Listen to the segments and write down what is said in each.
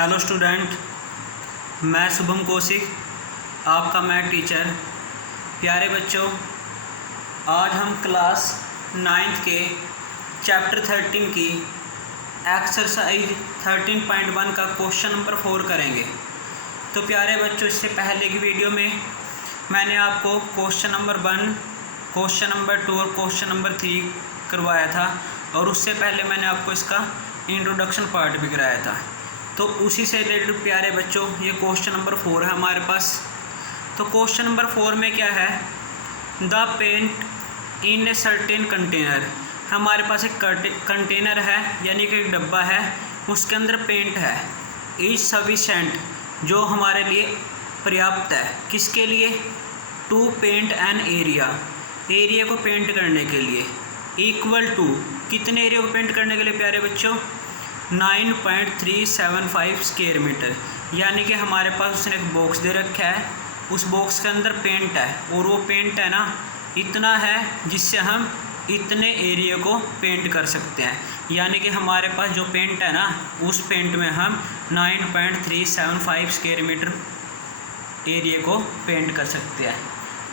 Hello student, मैं शुभम कौशिक, आपका math teacher. प्यारे बच्चों, आज हम क्लास 9th के चैप्टर 13 की एक्सरसाइज 13.1 का क्वेश्चन नंबर 4 करेंगे। तो प्यारे बच्चों, इससे पहले की वीडियो में मैंने आपको क्वेश्चन नंबर 1, क्वेश्चन नंबर 2 और क्वेश्चन नंबर 3 करवाया था, और उससे पहले मैंने आपको इसका इंट्रोडक्शन पार्ट भी कराया था। तो उसी से रिलेटेड प्यारे बच्चों ये क्वेश्चन नंबर 4 है हमारे पास। तो क्वेश्चन नंबर 4 में क्या है, the paint in a certain container. हमारे पास एक कंटेनर है, यानी कि एक डब्बा है, उसके अंदर पेंट है। इज सफिशेंट, जो हमारे लिए पर्याप्त है। किसके लिए? To paint an area, area को पेंट करने के लिए। इक्वल टू, कितने एरिया को पेंट करने के लिए प्यारे बच्चों? 9.375 स्क्वायर मीटर। यानी कि हमारे पास उसने एक बॉक्स दे रखा है, उस बॉक्स के अंदर पेंट है, और वो पेंट है ना इतना है जिससे हम इतने एरिया को पेंट कर सकते हैं। यानी कि हमारे पास जो पेंट है ना, उस पेंट में हम 9.375 स्क्वायर मीटर एरिया को पेंट कर सकते हैं।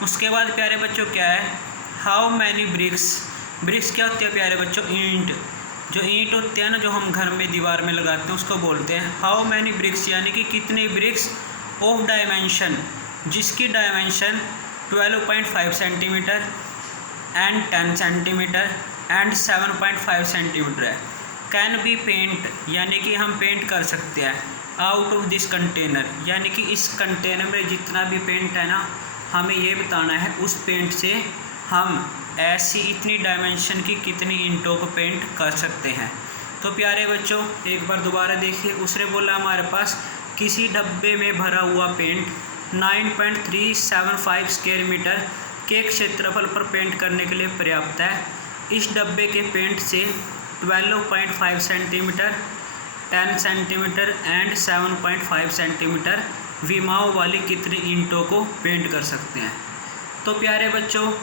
उसके बाद प्यारे बच्चों क्या है, हाउ मैनी ब्रिक्स। ब्रिक्स क्या होती है प्यारे बच्चों? ईंट। जो ईंट होते हैं ना, जो हम घर में दीवार में लगाते हैं, उसको बोलते हैं हाउ मैनी ब्रिक्स, यानी कि कितने ब्रिक्स ऑफ डायमेंशन, जिसकी dimension 12.5 centimetre and 10 centimetre and 7.5 centimetre है। कैन बी पेंट, यानी कि हम पेंट कर सकते हैं आउट ऑफ दिस कंटेनर, यानी कि इस कंटेनर में जितना भी पेंट है ना, हमें ये बताना है उस पेंट से हम ऐसी इतनी डायमेंशन की कितनी ईंटों को पेंट कर सकते हैं। तो प्यारे बच्चों एक बार दोबारा देखिए, उसने बोला हमारे पास किसी डब्बे में भरा हुआ पेंट 9.375 स्क्वायर मीटर के क्षेत्रफल पर पेंट करने के लिए पर्याप्त है। इस डब्बे के पेंट से 12.5 सेंटीमीटर, 10 सेंटीमीटर एंड 7.5 सेंटीमीटर विमाओं वाली कितनी ईंटों को पेंट कर सकते हैं। तो प्यारे बच्चों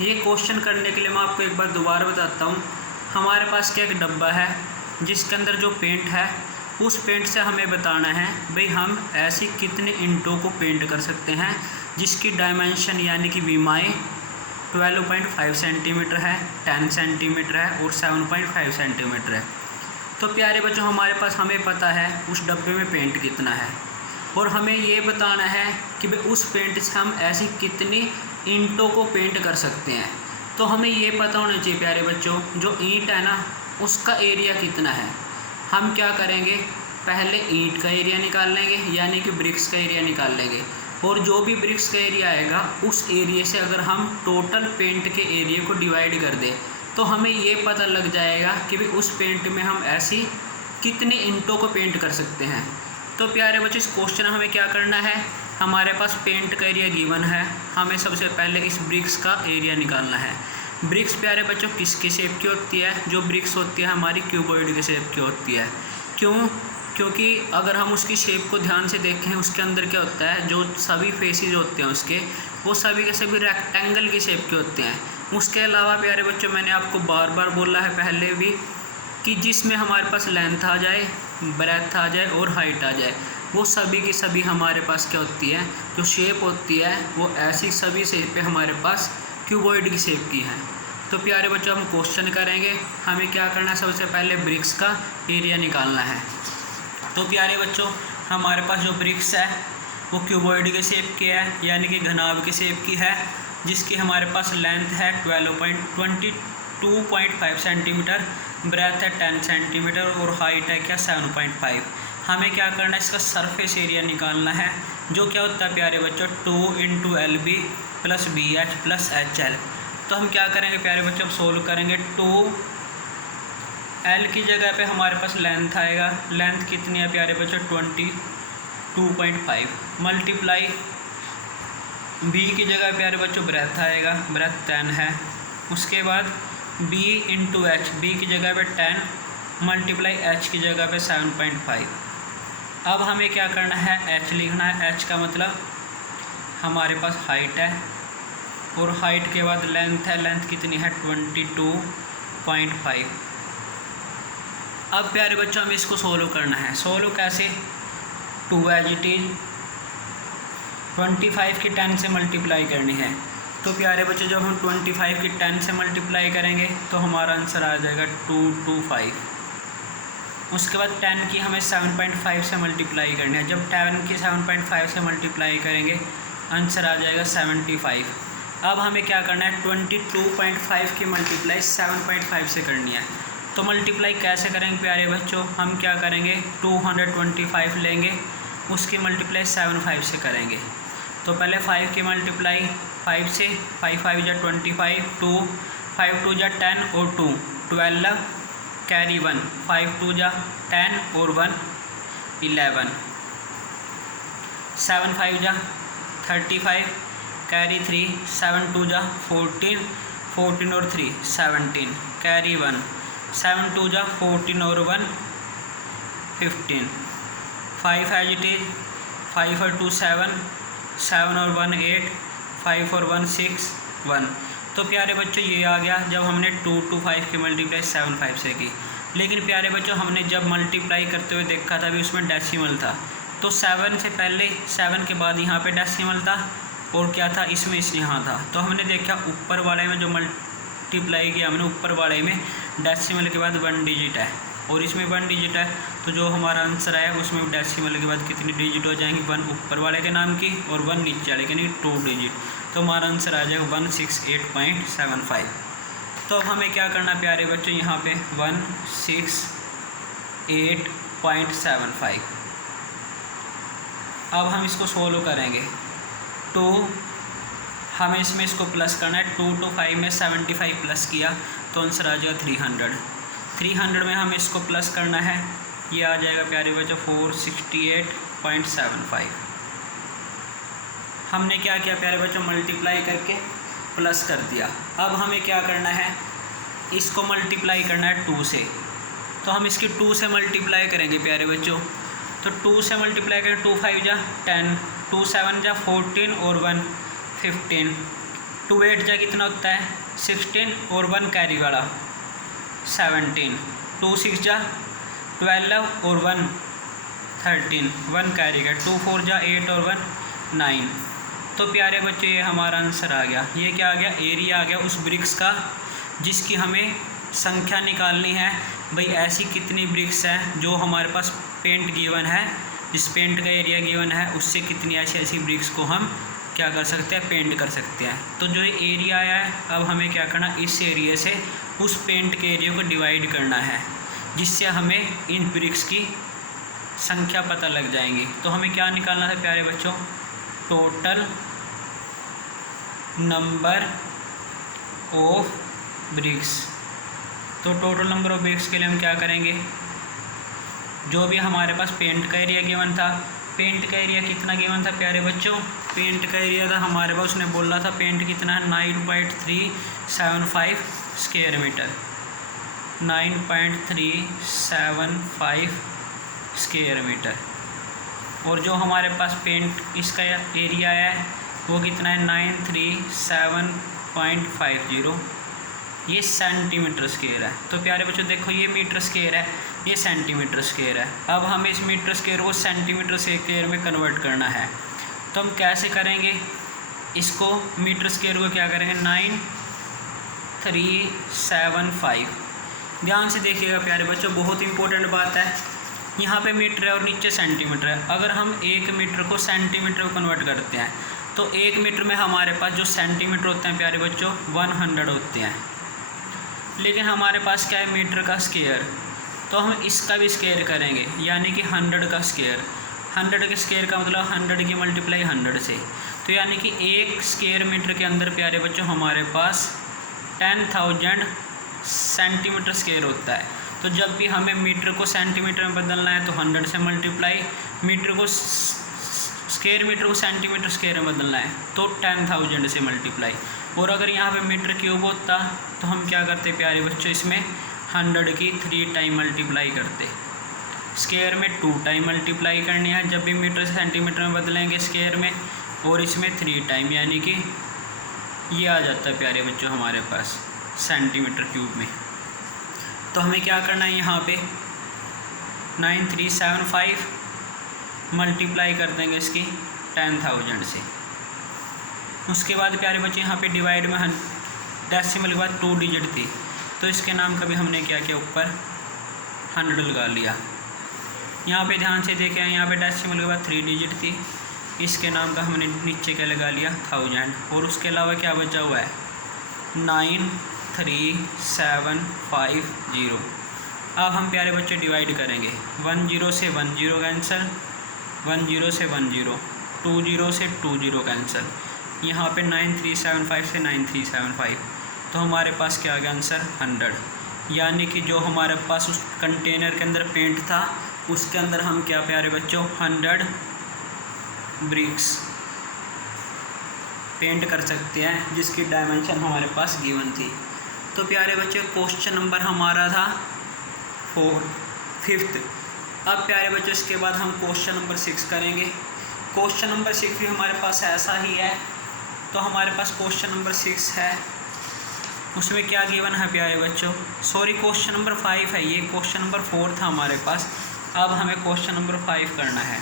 ये क्वेश्चन करने के लिए मैं आपको एक बार दोबारा बताता हूँ। हमारे पास क्या एक डब्बा है जिसके अंदर जो पेंट है, उस पेंट से हमें बताना है भाई हम ऐसी कितने ईंटों को पेंट कर सकते हैं जिसकी डायमेंशन यानी कि विमाएँ 12.5 सेंटीमीटर है, 10 सेंटीमीटर है और 7.5 सेंटीमीटर है। तो प्यारे बच्चों हमारे पास हमें पता है उस डब्बे में पेंट कितना है, और हमें ये बताना है कि भाई उस पेंट से हम ऐसी कितनी ईंटों को पेंट कर सकते हैं। तो हमें ये पता होना चाहिए प्यारे बच्चों, जो ईंट है ना उसका एरिया कितना है। हम क्या करेंगे, पहले ईंट का एरिया निकाल लेंगे, यानी कि ब्रिक्स का एरिया निकाल लेंगे, और जो भी ब्रिक्स का एरिया आएगा उस एरिया से अगर हम टोटल पेंट के एरिया को डिवाइड कर दें तो हमें ये पता लग जाएगा कि भाई उस पेंट में हम ऐसी कितनी ईंटों को पेंट कर सकते हैं। तो प्यारे बच्चों इस क्वेश्चन में हमें क्या करना है, हमारे पास पेंट का एरिया गिवन है, हमें सबसे पहले इस ब्रिक्स का एरिया निकालना है। ब्रिक्स प्यारे बच्चों किसकी शेप की होती है? जो ब्रिक्स होती है हमारी क्यूबॉइड की शेप की होती है। क्यों? क्योंकि अगर हम उसकी शेप को ध्यान से देखें, उसके अंदर क्या होता है, जो सभी फेसेस होते हैं उसके, वो सभी के सभी रेक्टेंगल की शेप के होते हैं। उसके अलावा प्यारे बच्चों मैंने आपको बार बार बोला है पहले भी कि जिसमें हमारे पास लेंथ आ जाए, ब्रेथ आ जाए और हाइट आ जाए, वो सभी की सभी हमारे पास क्या होती है, जो शेप होती है वो ऐसी सभी शेपें हमारे पास क्यूबॉइड की शेप की हैं। तो प्यारे बच्चों हम क्वेश्चन करेंगे, हमें क्या करना है, सबसे पहले ब्रिक्स का एरिया निकालना है। तो प्यारे बच्चों हमारे पास जो ब्रिक्स है वो क्यूबॉइड के शेप की है, यानी कि घनाभ की शेप की है, जिसकी हमारे पास लेंथ है 22.5 सेंटीमीटर, ब्रेथ है 10 सेंटीमीटर और हाइट है क्या 7.5। हमें क्या करना है, इसका सरफेस एरिया निकालना है, जो क्या होता है प्यारे बच्चों 2 × LB + BH + HL। तो हम क्या करेंगे प्यारे बच्चों, अब सोल्व करेंगे। 2L की जगह पे हमारे पास लेंथ आएगा, लेंथ कितनी है प्यारे बच्चों 22.5 मल्टीप्लाई B की जगह प्यारे बच्चों ब्रेथ आएगा, ब्रेथ 10 है। उसके बाद B × H, B की जगह पे 10 मल्टीप्लाई H की जगह पे 7.5। अब हमें क्या करना है, H लिखना है। H का मतलब हमारे पास हाइट है, और हाइट के बाद लेंथ है, लेंथ कितनी है 22.5। अब प्यारे बच्चों हमें इसको सोल्व करना है। सोल्व कैसे, 2 एज इट इज 25 की 10 से मल्टीप्लाई करनी है। तो प्यारे बच्चों जब हम 25 की 10 से मल्टीप्लाई करेंगे तो हमारा आंसर आ जाएगा 225। उसके बाद 10 की हमें 7.5 से मल्टीप्लाई करनी है। जब 10 की 7.5 से मल्टीप्लाई करेंगे आंसर आ जाएगा 75। अब हमें क्या करना है, 22.5 की मल्टीप्लाई 7.5 से करनी है। तो मल्टीप्लाई कैसे करेंगे प्यारे बच्चों, हम क्या करेंगे 225 लेंगे, उसकी मल्टीप्लाई 75 से करेंगे। तो पहले 5 की मल्टीप्लाई 5 से, 5 5 जा 25, 2 5 2 जा 10 और 2 12 कैरी 1, 5 2 जा 10 और 1 11, 7 5 जा 35 कैरी 3, 7 2 जा 14, 14 और 3 17 कैरी 1, 7 2 जा 14 और 1 15, 5 एज इट इज, 5 और 2 7, 7 और 1 8, 5 और 1 6 1। तो प्यारे बच्चों ये आ गया जब हमने 225 की मल्टीप्लाई 75 से की। लेकिन प्यारे बच्चों हमने जब मल्टीप्लाई करते हुए देखा था भी उसमें डेसिमल था, तो 7 से पहले 7 के बाद यहाँ पे डेसिमल था और क्या था इसमें यहाँ था। तो हमने देखा ऊपर वाले में जो मल्टीप्लाई किया हमने ऊपर वाले में डेसिमल के बाद 1 डिजिट है और इसमें 1 डिजिट है। तो जो हमारा आंसर आया उसमें डेसिमल के बाद कितनी डिजिट हो जाएंगी, 1 ऊपर वाले के नाम की और 1 नीचे वाले के, यानी 2 डिजिट। तो हमारा आंसर आ जाएगा 168.75। तो अब हमें क्या करना प्यारे बच्चों, यहाँ पे 168.75। अब हम इसको सोल्व करेंगे। तो हमें इसमें इसको प्लस करना है। 2 to 5 में 75 प्लस किया तो आंसर आ जाएगा 300। 300 में हमें इसको प्लस करना है, ये आ जाएगा प्यारे बच्चों 468.75। हमने क्या किया प्यारे बच्चों, मल्टीप्लाई करके प्लस कर दिया। अब हमें क्या करना है, इसको मल्टीप्लाई करना है 2 से। तो हम इसकी 2 से मल्टीप्लाई करेंगे प्यारे बच्चों। तो 2 से मल्टीप्लाई करें, 2 5 जा 10, 2 7 जा 14 और 1 15, 2 8 जा कितना होता है 16 और 1 कैरी वाला 17, 2 6 जा 12 और 1 13, 1 कैरी का 2 4 जा 8 और 1 9। तो प्यारे बच्चों ये हमारा आंसर आ गया। ये क्या आ गया, एरिया आ गया उस ब्रिक्स का जिसकी हमें संख्या निकालनी है। भाई ऐसी कितनी ब्रिक्स हैं जो हमारे पास पेंट गिवन है, जिस पेंट का एरिया गिवन है उससे कितनी ऐसी ब्रिक्स को हम क्या कर सकते हैं, पेंट कर सकते हैं। तो जो एरिया आया है अब हमें क्या करना, इस एरिया से उस पेंट के एरिया को डिवाइड करना है जिससे हमें इन ब्रिक्स की संख्या पता लग जाएंगी। तो हमें क्या निकालना था प्यारे बच्चों, टोटल नंबर ऑफ ब्रिक्स। तो टोटल नंबर ऑफ ब्रिक्स के लिए हम क्या करेंगे, जो भी हमारे पास पेंट का एरिया गिवन था, पेंट का एरिया कितना गिवन था प्यारे बच्चों, पेंट का एरिया था हमारे पास, उसने बोला था पेंट कितना है 9.375 स्क्वायर मीटर, 9.375 स्क्वायर मीटर। और जो हमारे पास पेंट इसका एरिया है वो कितना है 937.50, ये सेंटीमीटर स्क्वायर है। तो प्यारे बच्चों देखो ये मीटर स्क्वायर है, ये सेंटीमीटर स्क्वायर है। अब हमें इस मीटर स्क्वायर को सेंटीमीटर स्क्वायर में कन्वर्ट करना है। तो हम कैसे करेंगे, इसको मीटर स्क्वायर को क्या करेंगे 9375। ध्यान से देखिएगा प्यारे बच्चों, बहुत इंपॉर्टेंट बात है। यहाँ पे मीटर है और नीचे सेंटीमीटर है। अगर हम 1 मीटर को सेंटीमीटर में कन्वर्ट करते हैं तो 1 मीटर में हमारे पास जो सेंटीमीटर होते हैं प्यारे बच्चों 100 होते हैं। लेकिन हमारे पास क्या है मीटर का स्क्वायर, तो हम इसका भी स्क्वायर करेंगे यानी कि 100 का स्क्वायर। 100 के स्क्वायर का मतलब 100 की मल्टीप्लाई 100 से, तो यानी कि 1 स्क्वायर मीटर के अंदर प्यारे बच्चों हमारे पास 10,000 सेंटीमीटर स्क्वायर होता है। तो जब भी हमें मीटर को सेंटीमीटर में बदलना है तो 100 से मल्टीप्लाई, मीटर को स्क्वायर मीटर को सेंटीमीटर स्क्वायर में बदलना है तो 10,000 से मल्टीप्लाई। और अगर यहाँ पे मीटर क्यूब होता तो हम क्या करते प्यारे बच्चों, इसमें 100 की 3 टाइम मल्टीप्लाई करते। स्क्वायर में 2 टाइम मल्टीप्लाई करनी है जब भी मीटर से सेंटीमीटर में बदलेंगे स्क्वायर में, और इसमें 3 टाइम, यानी कि ये आ जाता है प्यारे बच्चों हमारे पास सेंटीमीटर क्यूब में। तो हमें क्या करना है यहाँ पे 9375 मल्टीप्लाई कर देंगे इसकी 10,000 से। उसके बाद प्यारे बच्चे यहाँ पे डिवाइड में डेसिमल के बाद 2 डिजिट थी, तो इसके नाम का भी हमने क्या किया, ऊपर 100 लगा लिया। यहाँ पे ध्यान से देखें, यहाँ पे डेसिमल के बाद 3 डिजिट थी, इसके नाम का हमने नीचे क्या लगा लिया, 1000। और उसके अलावा क्या बचा हुआ है, 93750। अब हम प्यारे बच्चे डिवाइड करेंगे, 10 से 10 कैंसिल, 10 से 10, 20 से 20 कैंसिल, यहाँ पे 9375 से 9375, तो हमारे पास क्या आ गया आंसर, 100। यानी कि जो हमारे पास उस कंटेनर के अंदर पेंट था उसके अंदर हम क्या प्यारे बच्चों 100 ब्रिक्स पेंट कर सकते हैं, जिसकी डायमेंशन हमारे पास गिवन थी। तो प्यारे बच्चों क्वेश्चन नंबर हमारा था 5th। अब प्यारे बच्चों इसके बाद हम क्वेश्चन नंबर 6 करेंगे। क्वेश्चन नंबर 6 भी हमारे पास ऐसा ही है। तो हमारे पास क्वेश्चन नंबर 6 है, उसमें क्या गिवन है प्यारे बच्चों, सॉरी क्वेश्चन नंबर 5 है ये, क्वेश्चन नंबर 4 था हमारे पास। अब हमें क्वेश्चन नंबर 5 करना है।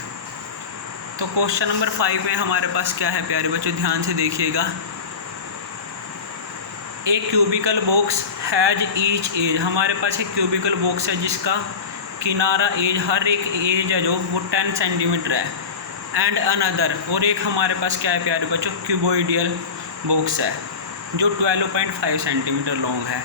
तो क्वेश्चन नंबर 5 में हमारे पास क्या है प्यारे बच्चों, ध्यान से देखिएगा। एक cubical box has each edge, हमारे पास एक क्यूबिकल बॉक्स है जिसका किनारा एज, हर एक एज है जो वो 10 सेंटीमीटर है। एंड अनदर, और एक हमारे पास क्या है प्यारे बच्चों, क्यूबोइडियल बॉक्स है जो 12.5 सेंटीमीटर लॉन्ग है,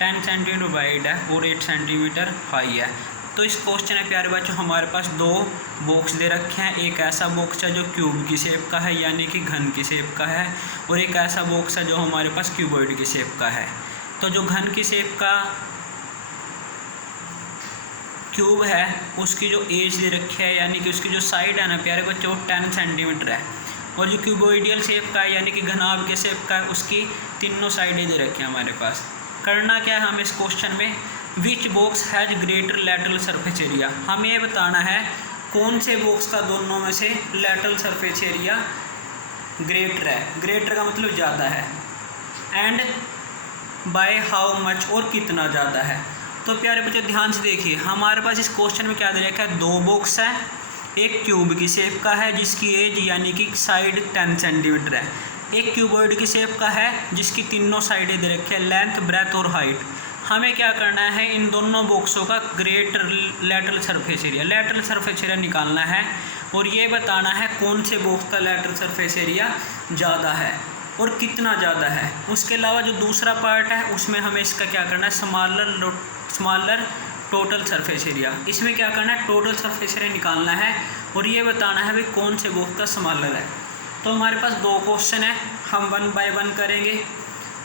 10 सेंटीमीटर वाइड है और 8 सेंटीमीटर हाई है। तो इस क्वेश्चन में प्यारे बच्चों हमारे पास 2 बॉक्स दे रखे हैं। एक ऐसा बॉक्स है जो क्यूब की शेप का है, यानी कि घन की शेप का है, और एक ऐसा बॉक्स है जो हमारे पास क्यूबॉइड की शेप का है। तो जो घन की शेप का क्यूब है उसकी जो एज दे रखी है, यानी कि उसकी जो साइड है ना प्यारे बच्चों वो 10 सेंटीमीटर है, और जो क्यूबोइडियल शेप का है यानी कि घनाभ के शेप का है उसकी तीनों साइडें दे रखी हैं हमारे पास। करना क्या है हमें इस क्वेश्चन में, which box has greater lateral surface area, हमें ये बताना है कौन से बॉक्स का दोनों में से लैटरल सरफेस एरिया ग्रेटर है, ग्रेटर का मतलब ज़्यादा है, एंड बाय हाउ मच, और कितना ज़्यादा है। तो प्यारे बच्चों ध्यान से देखिए, हमारे पास इस क्वेश्चन में क्या दे रखा है, 2 बॉक्स है, एक क्यूब की शेप का है जिसकी एज यानी कि साइड 10 सेंटीमीटर है, एक क्यूबॉइड की शेप का है जिसकी तीनों साइडें दे रखी है, लेंथ, ब्रेथ और हाइट। हमें क्या करना है, इन दोनों बॉक्सों का greater lateral surface area, lateral surface area निकालना है, और ये बताना है कौन से बॉक्स का लैटरल सरफेस एरिया ज़्यादा है और कितना ज़्यादा है। उसके अलावा जो दूसरा पार्ट है उसमें हमें इसका क्या करना है, स्मॉलर टोटल सरफेस एरिया, इसमें क्या करना है, टोटल सरफेस एरिया निकालना है, और ये बताना है भाई कौन से बॉक्स का स्मॉलर है। तो हमारे पास 2 क्वेश्चन है, हम 1 बाय 1 करेंगे।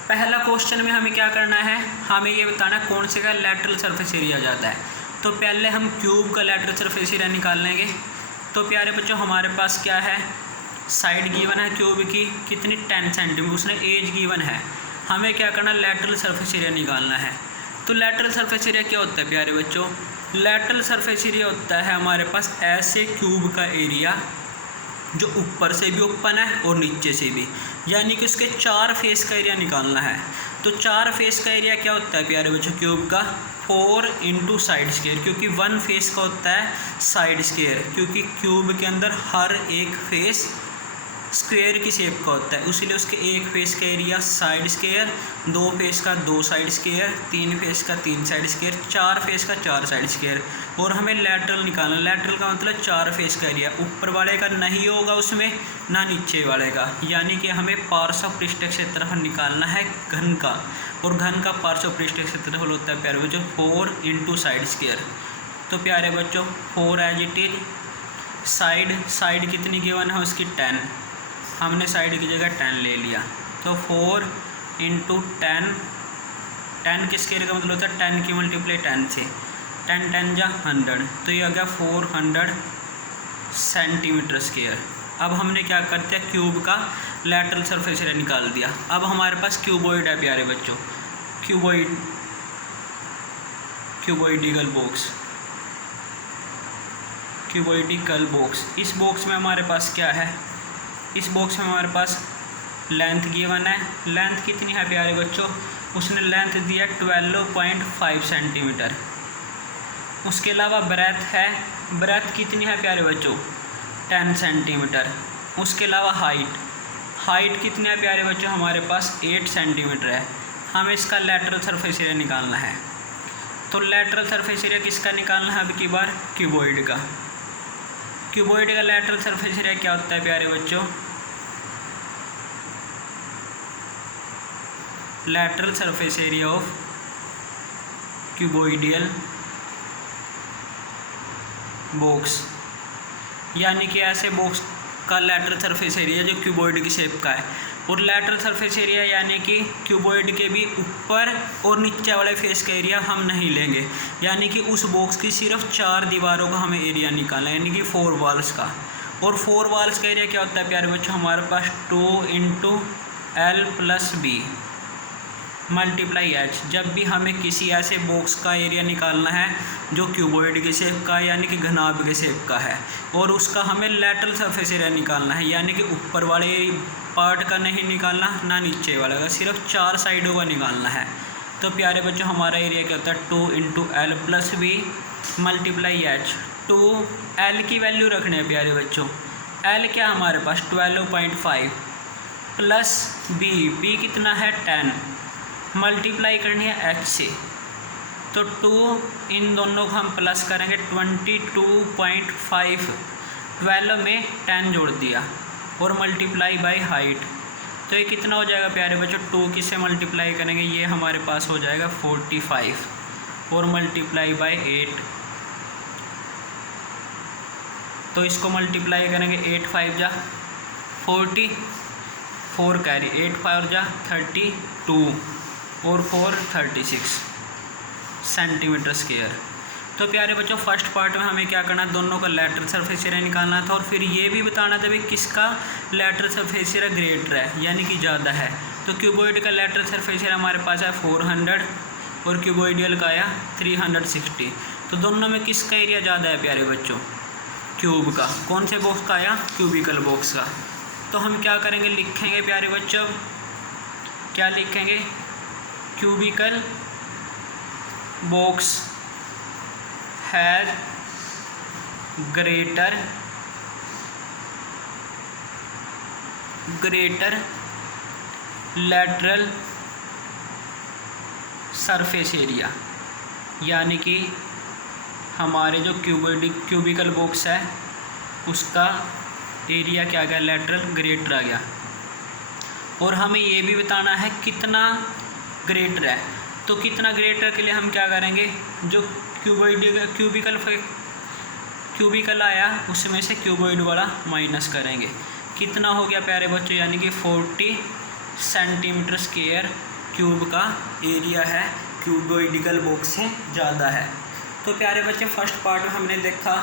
पहला क्वेश्चन में हमें क्या करना है, हमें ये बताना है कौन से का लैटरल सरफेस एरिया ज़्यादा है। तो पहले हम क्यूब का लैटरल सरफेस एरिया निकाल लेंगे। तो प्यारे बच्चों हमारे पास क्या है, साइड गिवन है क्यूब की कितनी 10 सेंटीमीटर, उसने एज गिवन है, हमें क्या करना, लैटरल सरफेस एरिया निकालना है। तो लैटरल सरफेस एरिया क्या होता है प्यारे बच्चों, लैटरल सरफेस एरिया होता है हमारे पास ऐसे क्यूब का एरिया जो ऊपर से भी ओपन है और नीचे से भी, यानी कि उसके 4 फेस का एरिया निकालना है। तो 4 फेस का एरिया क्या होता है प्यारे बच्चों क्यूब का, 4 इंटू साइड स्क्वायर, क्योंकि 1 फेस का होता है साइड स्क्वायर, क्योंकि क्यूब के अंदर हर एक फेस स्क्वायर की शेप का होता है, इसलिए उसके 1 फेस का एरिया साइड स्क्वायर, 2 फेस का 2 साइड स्क्वायर, 3 फेस का 3 साइड स्क्वायर, 4 फेस का 4 साइड स्क्वायर। और हमें लैटरल निकालना, लैटरल का मतलब 4 फेस का एरिया, ऊपर वाले का नहीं होगा उसमें ना नीचे वाले का, यानी कि हमें पार्श्व पृष्ठीय क्षेत्रफल निकालना है घन का, और घन का पार्श्व पृष्ठीय क्षेत्रफल होता है प्यारे बच्चों 4 इंटू साइड स्क्वायर। तो प्यारे बच्चों 4 एज इट इज, साइड कितनी गिवन है उसकी 10, हमने साइड की जगह 10 ले लिया, तो 4 इंटू 10 के स्क्वायर का मतलब होता है 10 की मल्टीप्लाई 10 से, 10 जा 100, तो ये आ गया 400 सेंटीमीटर स्क्वायर। अब हमने क्या करते हैं, क्यूब का लैटरल सरफेस एरिया निकाल दिया। अब हमारे पास क्यूबॉइड है प्यारे बच्चों, क्यूबॉइडिकल बॉक्स। इस बॉक्स में हमारे पास क्या है, इस बॉक्स में हमारे पास लेंथ गिवन है, लेंथ कितनी है प्यारे बच्चों, उसने लेंथ दिया 12.5 सेंटीमीटर। उसके अलावा ब्रेथ है, ब्रेथ कितनी है प्यारे बच्चों, 10 सेंटीमीटर। उसके अलावा हाइट कितनी है प्यारे बच्चों, हमारे पास 8 सेंटीमीटर है। हमें इसका लेटरल सरफेस एरिया निकालना है। तो लेटरल सरफेस एरिया किसका निकालना है अब की बार, क्यूबॉइड का। क्यूबॉइड का लेटरल सरफेस एरिया क्या होता है प्यारे बच्चों, lateral surface area of cuboidal box, यानी कि ऐसे बॉक्स का लेटरल सरफेस एरिया जो क्यूबॉइड की शेप का है। और लेटरल सरफेस एरिया यानी कि क्यूबॉइड के भी ऊपर और नीचे वाले फेस का एरिया हम नहीं लेंगे, यानी कि उस बॉक्स की सिर्फ 4 दीवारों का हमें एरिया निकालना है, यानी कि 4 वॉल्स का। और 4 वॉल्स का एरिया क्या होता है प्यारे बच्चों, हमारे पास 2 × L + B × H। जब भी हमें किसी ऐसे बॉक्स का एरिया निकालना है जो क्यूबॉइड के शेप का है, यानी कि घनाभ के शेप का है, और उसका हमें लेटरल सरफेस एरिया निकालना है, यानी कि ऊपर वाले पार्ट का नहीं निकालना, ना नीचे वाला का, सिर्फ 4 साइडों का निकालना है। तो प्यारे बच्चों हमारा एरिया क्या होता है, 2 × L + B × H। 2 L की वैल्यू रखने हैं प्यारे बच्चों, L क्या हमारे पास 12.5 प्लस B कितना है 10, मल्टीप्लाई करनी है H से। तो 2 इन दोनों को हम प्लस करेंगे 22.5, 12 में 10 जोड़ दिया और मल्टीप्लाई बाय हाइट। तो ये कितना हो जाएगा प्यारे बच्चों, 2 किससे मल्टीप्लाई करेंगे, ये हमारे पास हो जाएगा 45 और मल्टीप्लाई बाय 8। तो इसको मल्टीप्लाई करेंगे 8 × 5 = 40, 4 कैरी, 8 × 5 = 32 और 4 36 सेंटीमीटर स्क्वायर। तो प्यारे बच्चों फर्स्ट पार्ट में हमें क्या करना है, दोनों का लेटरल सरफेस एरिया निकालना था और फिर ये भी बताना था भाई किसका लेटरल सरफेस एरिया ग्रेटर है, यानी कि ज़्यादा है। तो क्यूबॉइड का लेटरल सरफेस एरिया हमारे पास है 400 और क्यूबॉइडियल का आया 360। तो दोनों में किसका एरिया ज़्यादा है प्यारे बच्चों, क्यूब का। कौन से बॉक्स का आया, क्यूबिकल बॉक्स का। तो हम क्या करेंगे, लिखेंगे प्यारे बच्चों, क्या लिखेंगे, cubicle box has greater lateral surface area, यानी कि हमारे जो क्यूबिकल बॉक्स है उसका एरिया क्या आ गया, लेटरल ग्रेटर आ गया। और हमें ये भी बताना है कितना ग्रेटर है। तो कितना ग्रेटर के लिए हम क्या करेंगे, जो क्यूबिकल आया उसमें से क्यूबॉइड वाला माइनस करेंगे। कितना हो गया प्यारे बच्चों, यानी कि 40 सेंटीमीटर स्क्वायर क्यूब का एरिया है, क्यूबॉइडिकल बॉक्स से ज़्यादा है। तो प्यारे बच्चे फर्स्ट पार्ट में हमने देखा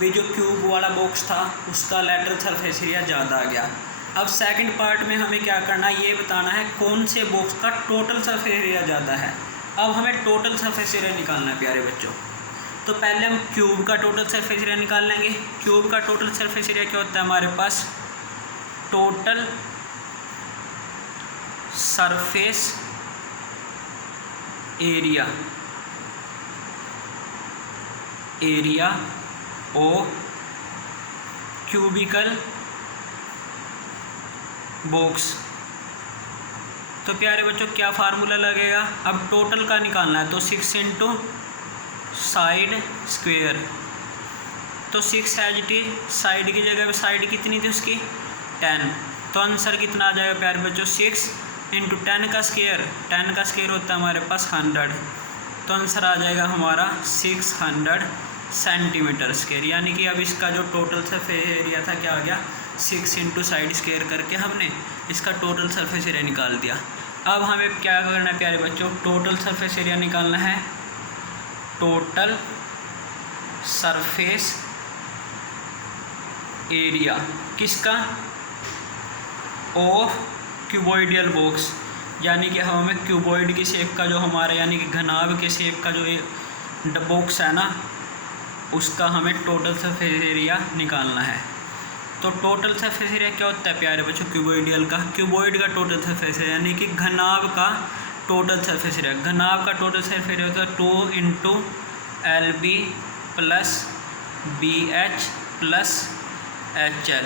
भी जो क्यूब वाला बॉक्स था उसका लेटरल सरफेस एरिया ज़्यादा आ गया। अब सेकंड पार्ट में हमें क्या करना है, ये बताना है कौन से बॉक्स का टोटल सरफेस एरिया ज़्यादा है। अब हमें टोटल सरफेस एरिया निकालना है प्यारे बच्चों। तो पहले हम क्यूब का टोटल सरफेस एरिया निकाल लेंगे। क्यूब का टोटल सरफेस एरिया क्या होता है हमारे पास, total surface area of cubical box. तो प्यारे बच्चों क्या फार्मूला लगेगा, अब टोटल का निकालना है तो 6 × साइड स्क्वायर। तो 6 एज इट इज, साइड की जगह पे साइड कितनी थी उसकी 10। तो आंसर कितना आ जाएगा प्यारे बच्चों, 6 × 10 का स्क्वायर। 10 का स्क्वायर होता है हमारे पास 100। तो आंसर आ जाएगा हमारा 600 सेंटीमीटर स्क्वायर। यानी कि अब इसका जो टोटल सरफेस एरिया था क्या आ गया, 6 × साइड स्क्वायर करके हमने इसका टोटल सरफेस एरिया निकाल दिया। अब हमें क्या करना है प्यारे बच्चों, टोटल सरफेस एरिया निकालना है, टोटल सरफेस एरिया किसका, ऑफ क्यूबॉइडियल बॉक्स। यानी कि हमें क्यूबॉइड की शेप का जो हमारा यानी कि घनाभ के शेप का जो बॉक्स है ना, उसका हमें टोटल सरफेस एरिया निकालना है। तो टोटल सरफेस एरिया क्या होता है प्यारे बच्चों, क्यूबॉइडियल का, क्यूबॉइड का टोटल सरफेस एरिया यानी कि घनाभ का टोटल सरफेस एरिया। घनाभ का टोटल सरफेस एरिया होता है 2 × LB + BH + HL।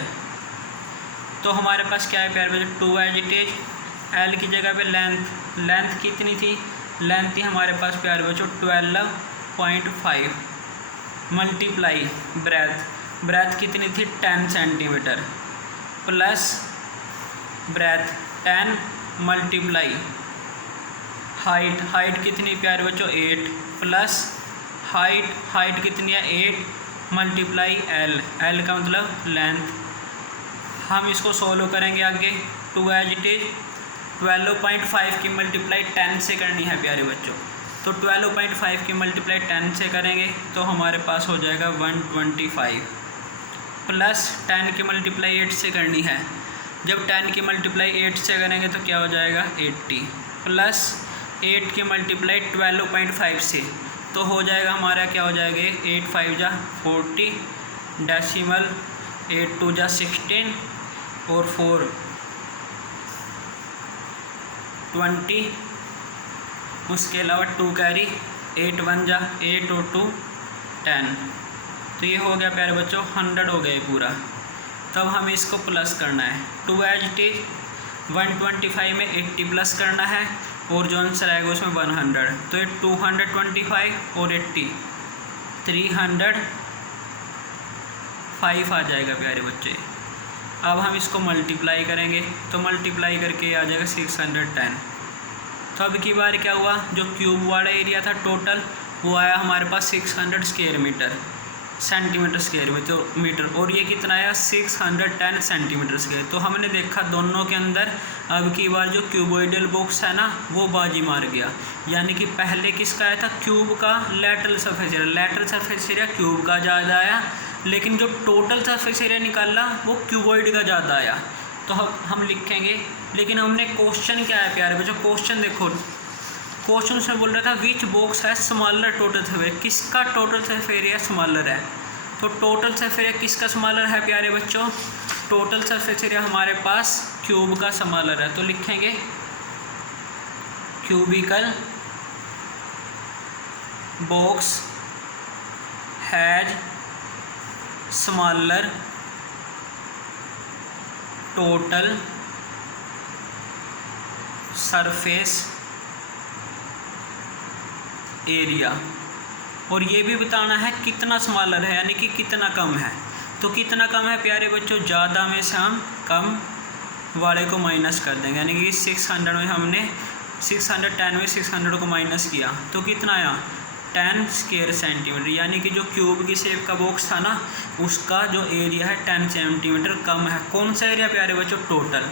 तो हमारे पास क्या है प्यारे बच्चों, 2 एज इट इज। L की जगह पे लेंथ कितनी थी, लेंथ थी हमारे पास प्यारे बच्चों 12.5 मल्टीप्लाई ब्रेथ कितनी थी 10 centimetre plus breadth 10 multiply height कितनी प्यारे बच्चों 8 प्लस हाइट कितनी है 8 मल्टीप्लाई L का मतलब लेंथ। हम इसको सोल्व करेंगे आगे। 2 एज इट इज 12.5 की मल्टीप्लाई 10 से करनी है प्यारे बच्चों, तो 12.5 की मल्टीप्लाई 10 से करेंगे तो हमारे पास हो जाएगा 125 प्लस 10 की मल्टीप्लाई 8 से करनी है, जब 10 की मल्टीप्लाई 8 से करेंगे तो क्या हो जाएगा 80 प्लस 8 की मल्टीप्लाई 12.5 से तो हो जाएगा हमारा क्या हो जाएगा 8 5 जा 40 डेसिमल 8 2 जा 16 और 4 20, उसके अलावा 2 कैरी 8 1 जा 8 और 2 10। तो ये हो गया प्यारे बच्चों 100 हो गए पूरा। तब हमें इसको प्लस करना है। 2 एज इट इज 125 में 80 प्लस करना है और जो आंसर आएगा उसमें 100, तो ये 225 और 80 305 आ जाएगा प्यारे बच्चे। अब हम इसको मल्टीप्लाई करेंगे तो मल्टीप्लाई करके आ जाएगा 610। तो अब की बार क्या हुआ, जो क्यूब वाला एरिया था टोटल वो आया हमारे पास 600 स्क्वायर सेंटीमीटर स्क्वायर मीटर, और ये कितना आया 610 सेंटीमीटर स्क्वायर। तो हमने देखा दोनों के अंदर अब की बार जो क्यूबोइडल बॉक्स है ना वो बाजी मार गया, यानी कि पहले किसका आया था क्यूब का लेटरल सरफेस एरिया क्यूब का ज़्यादा आया, लेकिन जो टोटल सरफेस एरिया निकाला वो क्यूबॉइड का ज़्यादा आया। तो हम लिखेंगे, लेकिन हमने क्वेश्चन क्या है प्यारे बच्चों, क्वेश्चन देखो, क्वेश्चन से बोल रहा था विच बॉक्स है स्मॉलर टोटल सरफेस, किसका टोटल सरफेस एरिया स्मॉलर है। तो टोटल सरफेस एरिया किसका स्मॉलर है प्यारे बच्चों, टोटल सरफेस एरिया हमारे पास क्यूब का स्मॉलर है। तो लिखेंगे cubicle box has smaller total surface area, और ये भी बताना है कितना स्मॉलर है, यानी कि कितना कम है। तो कितना कम है प्यारे बच्चों, ज़्यादा में से हम कम वाले को माइनस कर देंगे, यानी कि 600 में हमने 610 में 600 को माइनस किया तो कितना आया 10 स्क्वायर सेंटीमीटर, यानी कि जो क्यूब की शेप का बॉक्स था ना उसका जो एरिया है 10 सेंटीमीटर कम है। कौन सा एरिया प्यारे बच्चों, टोटल।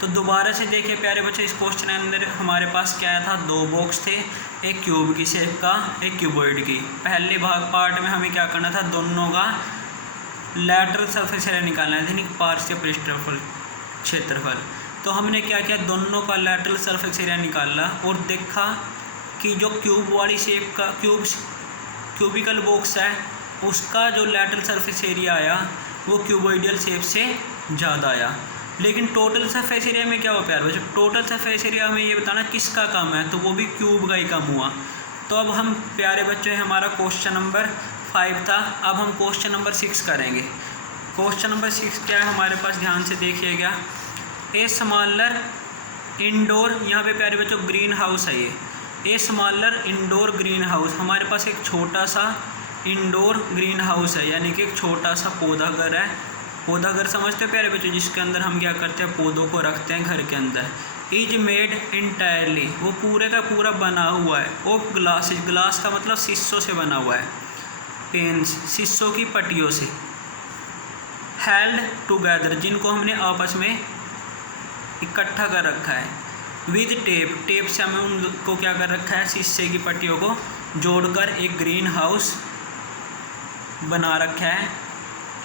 तो दोबारा से देखिए प्यारे बच्चों, इस क्वेश्चन के अंदर हमारे पास क्या था, 2 बॉक्स थे, एक क्यूब की शेप का एक क्यूबॉइड की। पहले पार्ट में हमें क्या करना था, दोनों का लैटरल सरफेस एरिया निकालना है, यानी पार्श्व पृष्ठफल क्षेत्रफल। तो हमने क्या किया, दोनों का लैटरल सरफेस एरिया निकाला और देखा कि जो क्यूब वाली शेप का क्यूबिकल बॉक्स है उसका जो लैटरल सरफेस एरिया आया वो क्यूबॉइडल शेप से ज़्यादा आया। लेकिन टोटल सरफेस एरिया में क्या हुआ प्यारे बच्चों, टोटल सरफेस एरिया में ये बताना किसका कम है, तो वो भी क्यूब का ही कम हुआ। तो अब हम प्यारे बच्चों हमारा क्वेश्चन नंबर 5 था, अब हम क्वेश्चन नंबर 6 करेंगे। क्वेश्चन नंबर 6 क्या है हमारे पास, ध्यान से देखिएगा। ए स्मॉलर इंडोर, यहाँ पे प्यारे बच्चों ग्रीन हाउस है, ये a smaller indoor green house, हमारे पास एक छोटा सा इंडोर ग्रीन हाउस है, यानी कि एक छोटा सा पौधा घर है। पौधा घर समझते हो प्यारे बच्चों, जिसके अंदर हम क्या करते हैं, पौधों को रखते हैं घर के अंदर। इज मेड इंटायरली, वो पूरे का पूरा बना हुआ है। वो ग्लास का मतलब शीशों से बना हुआ है, पेन्स शीशों की पट्टियों से। हेल्ड टुगेदर, जिनको हमने आपस में इकट्ठा कर रखा है। विद टेप से हमें उनको क्या कर रखा है, शीशे की पट्टियों को जोड़कर एक ग्रीन हाउस बना रखा है।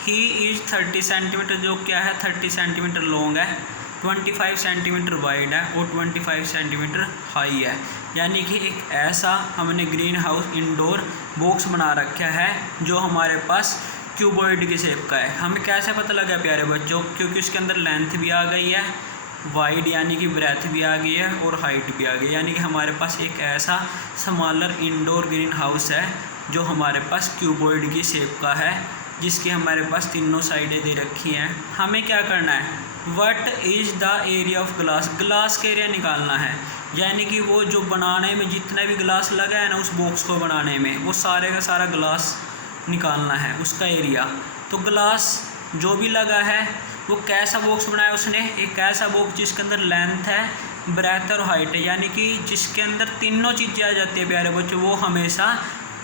ही इज़ 30 सेंटीमीटर, जो क्या है 30 सेंटीमीटर लॉन्ग है, 25 सेंटीमीटर वाइड है और 25 सेंटीमीटर हाई है। यानी कि एक ऐसा हमने ग्रीन हाउस इंडोर बॉक्स बना रखा है जो हमारे पास क्यूबॉइड की शेप का है। हमें कैसे पता लगा प्यारे बच्चों, क्योंकि उसके अंदर लेंथ भी आ गई है, वाइड यानी कि ब्रेथ भी आ गई है और हाइट भी आ गई, यानी कि हमारे पास एक ऐसा स्मॉलर इंडोर ग्रीन हाउस है जो हमारे पास क्यूबॉइड की शेप का है जिसकी हमारे पास तीनों साइडें दे रखी हैं। हमें क्या करना है, what is the area of glass, glass का एरिया निकालना है, यानी कि वो जो बनाने में जितना भी ग्लास लगा है ना उस बॉक्स को बनाने में, वो सारे का सारा ग्लास निकालना है उसका एरिया। तो ग्लास जो भी लगा है वो कैसा बॉक्स बनाया उसने, एक ऐसा बॉक्स जिसके अंदर लेंथ है, ब्रेथ और हाइट है, यानी कि जिसके अंदर तीनों चीज़ें आ जाती है प्यारे बच्चों, वो हमेशा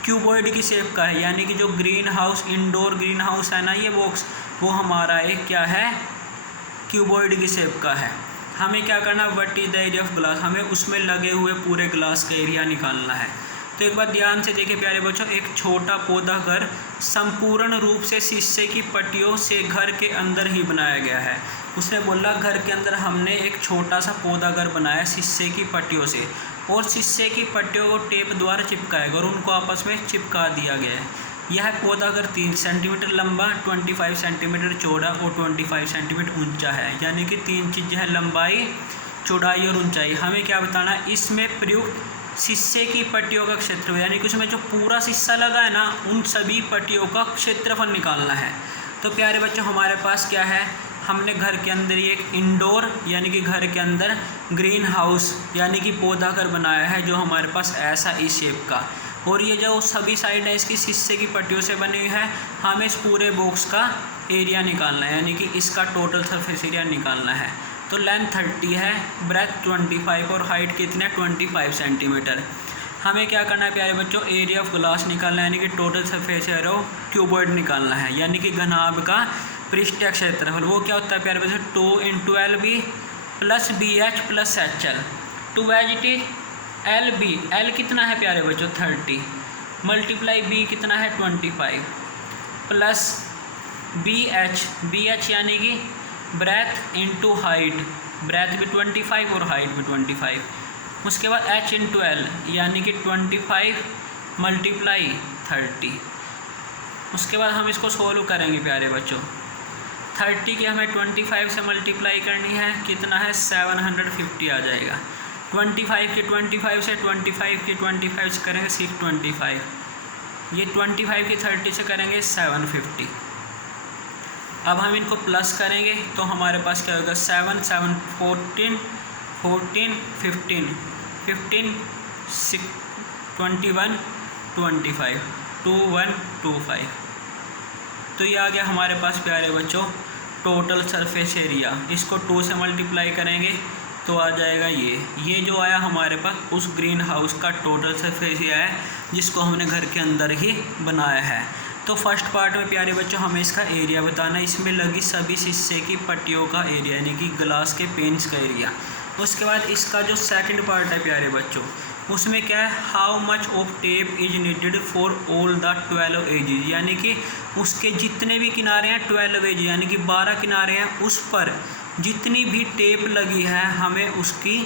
क्यूबॉइड की शेप का है। यानी कि जो green house, indoor green house है ना ये बॉक्स, वो हमारा एक क्या है, क्यूबॉइड की शेप का है। हमें क्या करना, what is the area of glass, हमें उसमें लगे हुए पूरे ग्लास का एरिया निकालना है। तो एक बार ध्यान से देखिए प्यारे बच्चों, एक छोटा पौधा घर संपूर्ण रूप से शीशे की पट्टियों से घर के अंदर ही बनाया गया है। उसने बोला घर के अंदर हमने एक छोटा सा पौधा घर बनाया शीशे की पट्टियों से, और शीशे की पट्टियों को टेप द्वारा चिपकाएगा और उनको आपस में चिपका दिया गया है। यह पौधा घर 3 सेंटीमीटर लंबा, 25 सेंटीमीटर चौड़ा और 25 सेंटीमीटर ऊंचा है। यानी कि 3 चीज़ें हैं, लंबाई, चौड़ाई और ऊंचाई। हमें क्या बताना है, इसमें प्रयुक्त शीशे की पट्टियों का क्षेत्रफल, यानी कि उसमें जो पूरा शीशा लगा है ना उन सभी पट्टियों का क्षेत्रफल निकालना है। तो प्यारे बच्चों हमारे पास क्या है, हमने घर के अंदर ही एक इंडोर यानी कि घर के अंदर ग्रीन हाउस यानी कि पौधा घर बनाया है, जो हमारे पास ऐसा इस शेप का, और ये जो सभी साइड है इसकी शीशे की पट्टियों से बनी हुई है। हमें इस पूरे बॉक्स का एरिया निकालना है, यानी कि इसका टोटल सरफेस एरिया निकालना है। तो लेंथ 30 है, ब्रेथ 25 और हाइट कितने 25 सेंटीमीटर। हमें क्या करना है प्यारे बच्चों, एरिया ऑफ ग्लास निकालना है, यानी कि total surface area of cuboid निकालना है, यानी कि घनाभ का पृष्ठीय क्षेत्रफल। वो क्या होता है प्यारे बच्चों, 2 × LB + BH + HL। 2 it is LB, L कितना है प्यारे बच्चों 30, मल्टीप्लाई B कितना है 25 प्लस BH यानी कि ब्रेथ इंटू हाइट, ब्रेथ भी 25 और हाइट भी 25। उसके बाद H × L यानी कि 25 × 30। उसके बाद हम इसको सोल्व करेंगे प्यारे बच्चों। 30 की हमें 25 से मल्टीप्लाई करनी है, कितना है 750 आ जाएगा। 25 की 25 से 25 की 25 से करेंगे 625, ये 25 की 30 से करेंगे 750। अब हम इनको प्लस करेंगे तो हमारे पास क्या होगा, 7 7 14 14 15 15 6 21 25 2125। तो ये आ गया हमारे पास प्यारे बच्चों टोटल सरफेस एरिया। इसको 2 से मल्टीप्लाई करेंगे तो आ जाएगा ये जो आया हमारे पास उस ग्रीन हाउस का टोटल सरफेस एरिया है, जिसको हमने घर के अंदर ही बनाया है। तो फर्स्ट पार्ट में प्यारे बच्चों हमें इसका एरिया बताना है, इसमें लगी सभी शीशे की पट्टियों का एरिया यानी कि ग्लास के पेन्स का एरिया। उसके बाद इसका जो सेकंड पार्ट है प्यारे बच्चों, उसमें क्या है, how much of tape is needed for all the 12 edges, यानी कि उसके जितने भी किनारे हैं 12 एज यानी कि 12 किनारे हैं, उस पर जितनी भी टेप लगी है हमें उसकी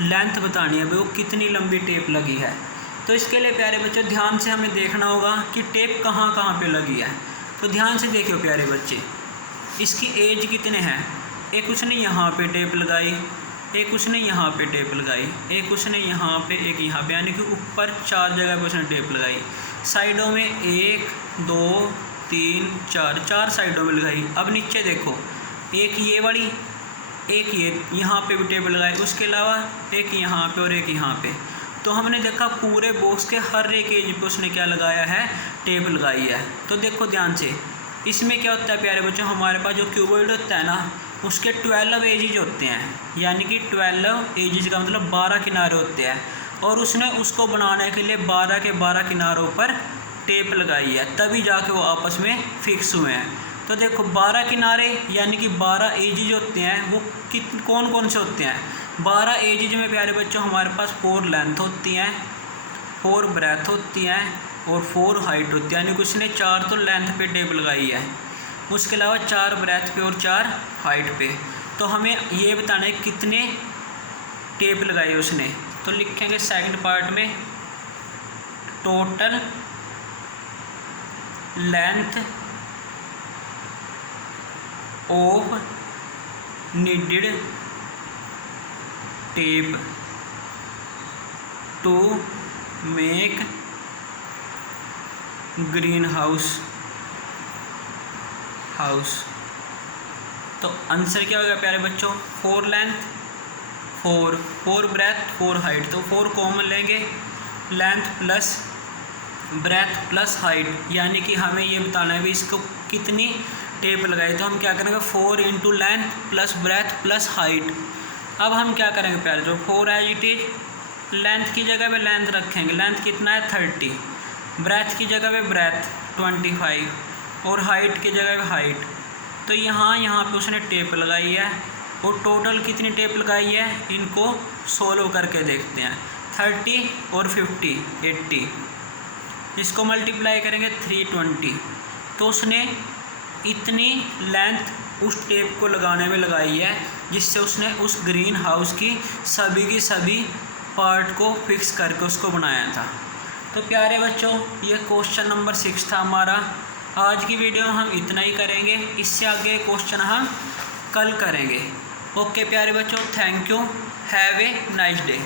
लेंथ बतानी है, वो कितनी लंबी टेप लगी है। तो इसके लिए प्यारे बच्चों ध्यान से हमें देखना होगा कि टेप कहाँ कहाँ पे लगी है। तो ध्यान से देखियो प्यारे बच्चे, इसकी एज कितने हैं, एक उसने यहाँ पे टेप लगाई, एक उसने यहाँ पे टेप लगाई, एक उसने यहाँ पे, एक यहाँ पे, यानी कि ऊपर 4 जगह पे उसने टेप लगाई। साइडों में 1 2 3 4 साइडों में लगाई। अब नीचे देखो, एक ये वाली, एक ये यहाँ पे भी टेप लगाई, उसके अलावा एक यहाँ पे और एक यहाँ पे। तो हमने देखा पूरे बॉक्स के हर एक एज पे उसने क्या लगाया है, टेप लगाई है। तो देखो ध्यान से, इसमें क्या होता है प्यारे बच्चों, हमारे पास जो क्यूबॉइड होता है ना उसके 12 एजेज होते हैं, यानी कि 12 एजेज का मतलब 12 किनारे होते हैं, और उसने उसको बनाने के लिए 12 के 12 किनारों पर टेप लगाई है, तभी जाके वो आपस में फिक्स हुए हैं। तो देखो 12 किनारे यानी कि 12 एजेज होते हैं, वो कौन कौन से होते हैं, 12 एजेज में प्यारे बच्चों हमारे पास 4 लेंथ होती हैं, 4 ब्रेथ होती हैं और 4 हाइट होती है, यानी कि उसने 4 तो लेंथ पे टेप लगाई है, उसके अलावा 4 ब्रेथ पे और 4 हाइट पे। तो हमें ये बताना है कितने टेप लगाए उसने। तो लिखेंगे सेकंड पार्ट में, total length of needed tape to make green house house. तो आंसर क्या होगा प्यारे बच्चों, 4 लेंथ 4 ब्रेथ 4 हाइट। तो 4 कॉमन लेंगे, length plus breadth plus height, यानी कि हमें ये बताना है भी इसको कितनी टेप लगाई। तो हम क्या करेंगे 4 into length plus breadth plus height. अब हम क्या करेंगे प्यारे जो 4 एज इट इज, लेंथ की जगह पे लेंथ रखेंगे, लेंथ कितना है 30, ब्रेथ की जगह पे ब्रेथ 25 और हाइट की जगह पे हाइट। तो यहाँ पे उसने टेप लगाई है और टोटल कितनी टेप लगाई है, इनको सोल्व करके देखते हैं। 30 और 50 80, इसको मल्टीप्लाई करेंगे 320। तो उसने इतनी लेंथ उस टेप को लगाने में लगाई है जिससे उसने उस ग्रीन हाउस की सभी पार्ट को फिक्स करके उसको बनाया था। तो प्यारे बच्चों ये क्वेश्चन नंबर 6 था हमारा। आज की वीडियो में हम इतना ही करेंगे, इससे आगे क्वेश्चन हम कल करेंगे। ओके प्यारे बच्चों, thank you, have a nice day.